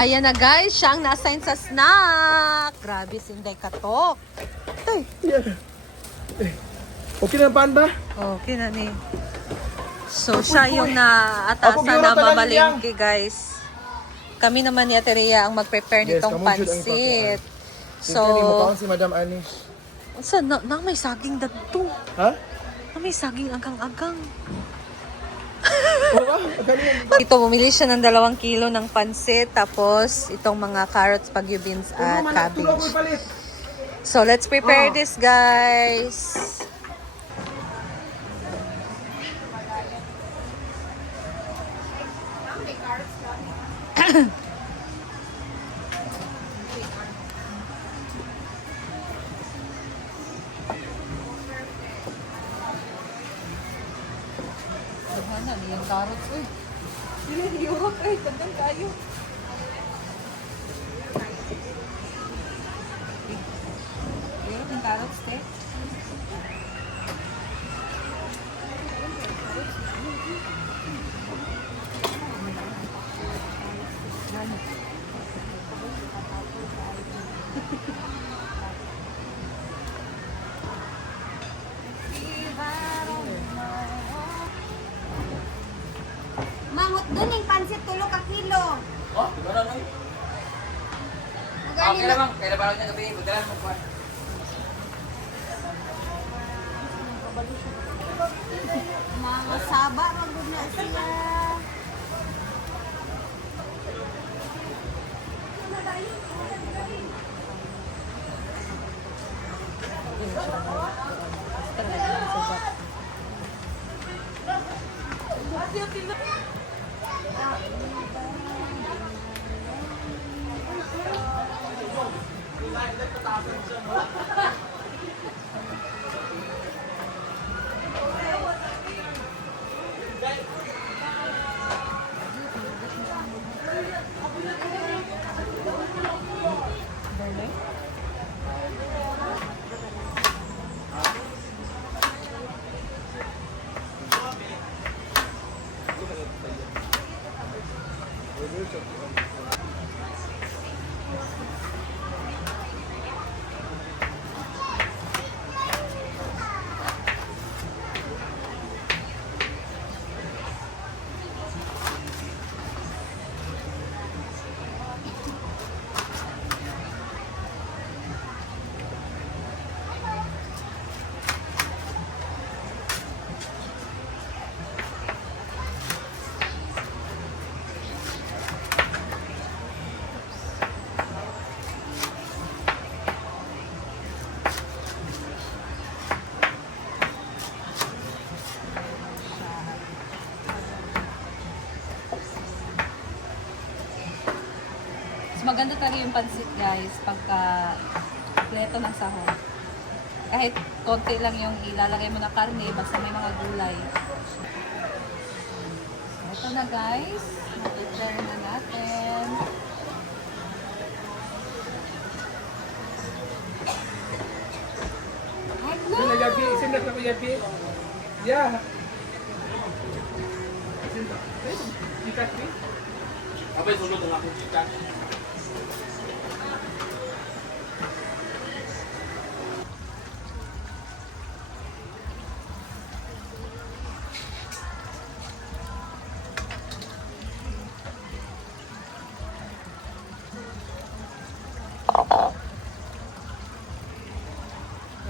Ayan na guys, siya ang na-assign sa snack. Grabe, sinday katok. Ay. Yeah. Okay na paan ba? Okay na ni. So, siya yung naatasan na mamalingki guys. Kami naman ni Ate Rhea ang mag-prepare nitong pansit. So, si Madam Ani. saan na may saging dadto? Ha? Na may saging agang-agang. Ito, Ito, bumili siya ng 2 kilo ng pansit. Tapos, itong mga carrots, bagyo beans, at cabbage. So, let's prepare this, guys. Ano yung carrots, uy. Hindi yung Europe, ay, tandang kayo. Europe yung carrots, te. Mangot dun yung pansit, 2 ka kilo. Oh, gano'n no? Okay lang, kaya parang niya gabi, magdalan mo kuwan. Mga saba, ragod na sila. Mas maganda talaga yung pansit, guys, pagka pleto ng sahog. Kahit konti lang yung ilalagay mo na karne, basta may mga gulay. So, ito na, guys. Prepare na natin. Sino yapi? Sino na ko yapi? Yeah. Chikat pi? Abay, sulod ang akong chika.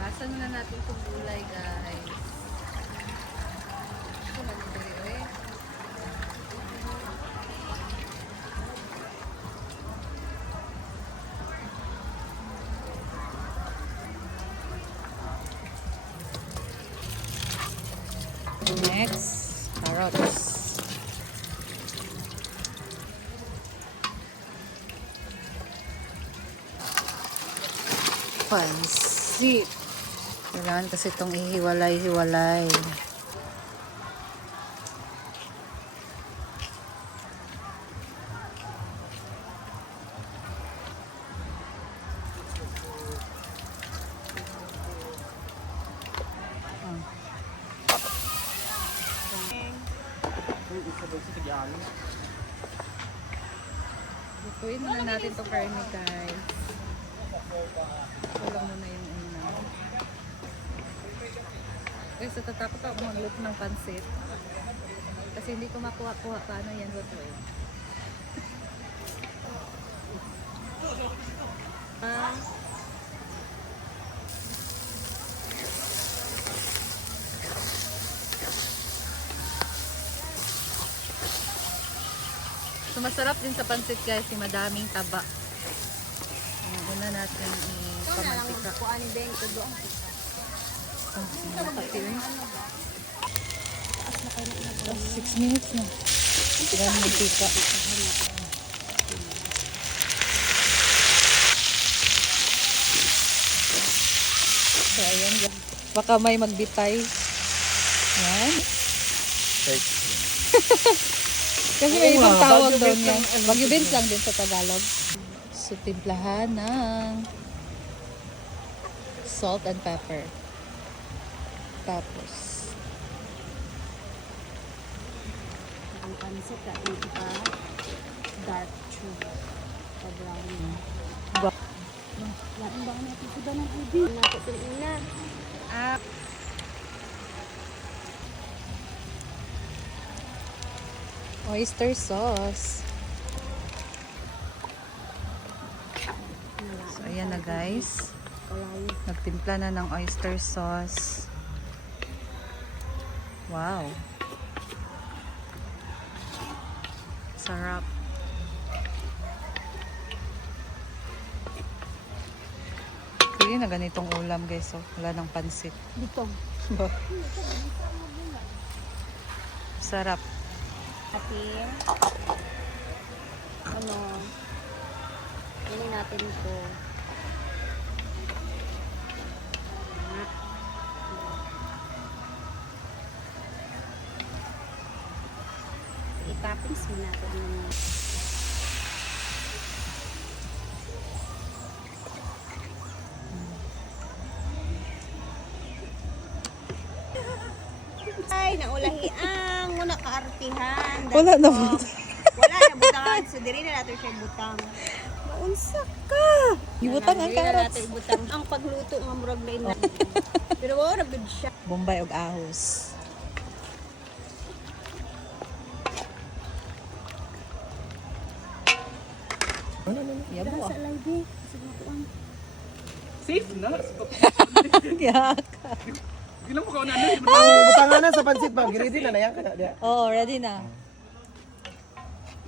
Gasan na natin itong gulay, guys. Ito na yung dali, eh. Next, carrots. Pansit. Kailangan kasi itong ihiwalay-hiwalay. Tuwin muna natin to karne, guys. Kulang muna yung una. Guys, natatakot ako mag-look ng pansit. Kasi hindi ko makuha-kuha paano yan lutuin. So, masarap din sa pansit, guys, yung madaming taba. Ayan, una natin i-pamantika. Kuan beng ko doon. Oh, 6 minutes na. Ayan, mantika. So, ayan. Baka may magbitay. Ayan. Kasi may ibang tawag doon yan. Bagyo beans lang din sa Tagalog. So, timplahan ng salt and pepper. Tapos, Ang pansit ka pa dark true. O brown. Yan ba natin sa banang ubi? Natin ina. oyster sauce. So, ayan na, guys. Nagtimpla na ng oyster sauce. Wow. Sarap. Pwede na ganitong ulam, guys. Oh. Wala ng pansit. Dito. Sarap. Ate. Ano? Ini natin ito. I-toppings mo natin yung ay, naulahiang muna kaartihan. Wala na po. Wala na butangan. So, diri na natin siya butang. Maunsa ka! Ibutang ang Diri na carrots. natin ibutang. Ang pagluto ng murag na pero wala na good siya. Bombay og ahos. Yabo ah. Sa live eh. Safe na. Yaka. Ilang mo ka una na. Butangan na sa pansit ba? Ready na yan ka na. Diya. Oo, ready na.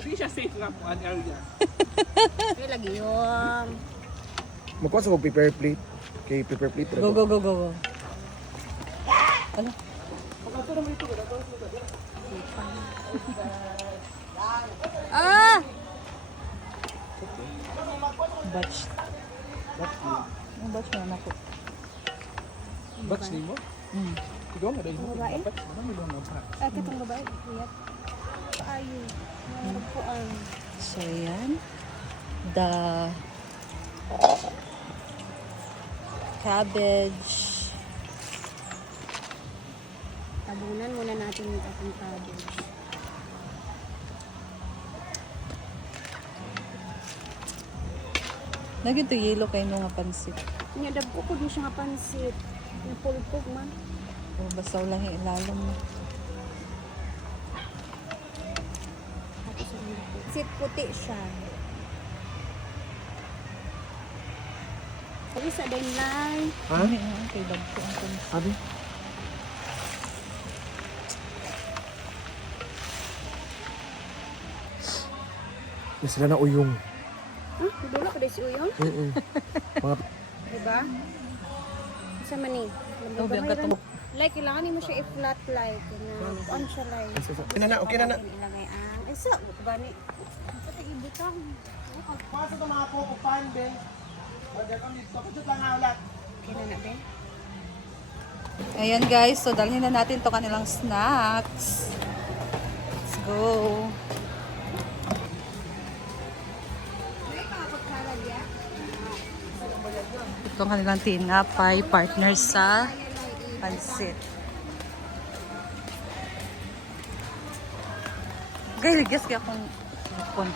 Hindi siya safe nga po ang area. Ay, lagi yung Magkuha sa kong paper plate. Kay paper plate. Go, go, go, go, go. Ano? Ah! Batch. Ang batch mo na ako. Batch ni mo? Ikaw nga dahil mo. babae. Batch mo na may mga batch. Ay, katong babae. Kuyat. Ayo. Nagpuan. So, yan. The cabbage. Tabunan muna natin yung ating cabbage. Naging to yellow kayo nga pansit. Nga dagko ko din siya nga pansit. Napulpog man. O, basta lang yung ilalim mo. Pansit puti siya. Sabi sa dainlay. Ha? Ano yung kay dagko ang pansit. Sabi? Yung sila na uyong. Huh? Dula ko dahil si Uyong? Mga Diba? Sa mani. Oh, biang katong. Like, kailangan mo siya i-flat like. On siya like. okay na na, okay na na. Ilagay ang... Isa, gani. Pati ibutang. Pasa ito mga pupupan, Ben. Bagay kami dito. Kudot lang nga ulat. Okay na na, Ben. Ayan guys, so dalhin na natin to kanilang snacks. Let's go. Ito ang kanilang tinapay, partner sa pansit. Gay, ligas kaya akong ipon.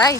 Try.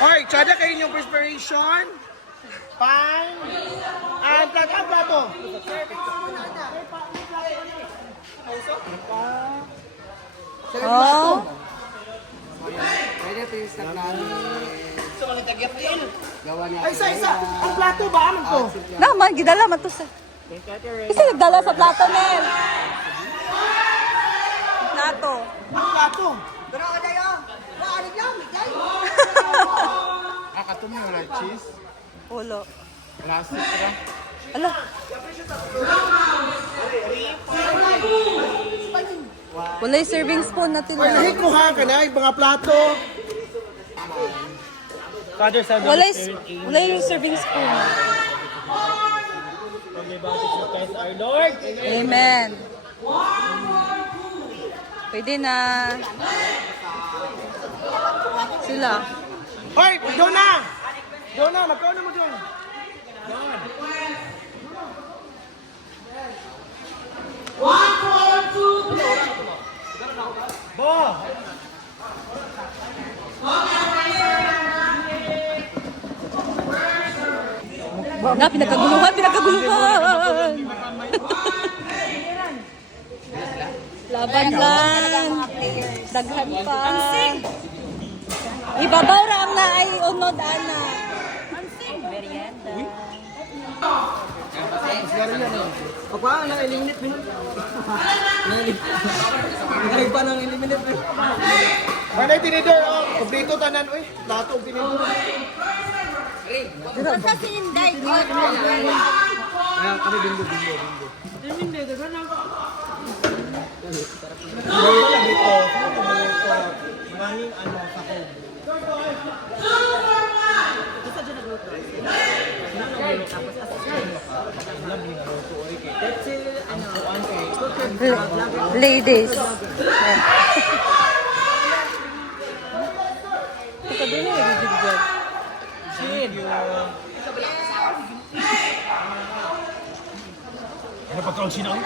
Hoy, tsada kayo yung preparation. Pan. Ang plato. Oh. Pwede ito yung snack namin. Gawa niya. Ay, isa. Ang plato ba? Anong to? Naman, gidala man to sa... Kasi nagdala sa plato, Nel. Plato. Ang plato. Pero ako tayo. Maalig lang, migay. Katumi wala cheese. Ulo. Plastic ra. Ala. Wala yung serving spoon natin Ay, na. nahikuha ka na. Yung mga plato. Wala yung serving spoon. Amen. Pwede na. Sila. Hoy, Donna! Donna, magkao na mo doon. Bo! Na, pinagkaguluhan. Laban lang. Daghan pa. Ibabaw ra ang naay unod, ana. Merienda. Pagpa, nang-eliminate mo. Nang pa nang-eliminate mo. Manay tinidor, oh. Kumplito tanan, uy. Plato, tinidor. Basta sininday. Kaya kami bingo. Maraming ano, sakog. Ladies. Ito din na nagigigil. Ano pagkaon sinaw?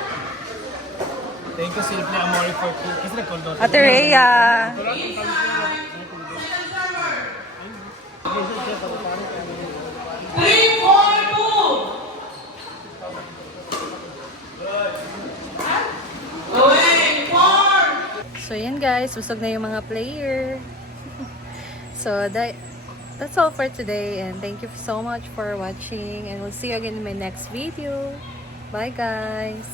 Thank you, Silvia Amore, for food. Kasi nag-condone. Ate Rhea. So yan guys, busog na yung mga player. So that's all for today, and thank you so much for watching, and we'll see you again in my next video. Bye guys.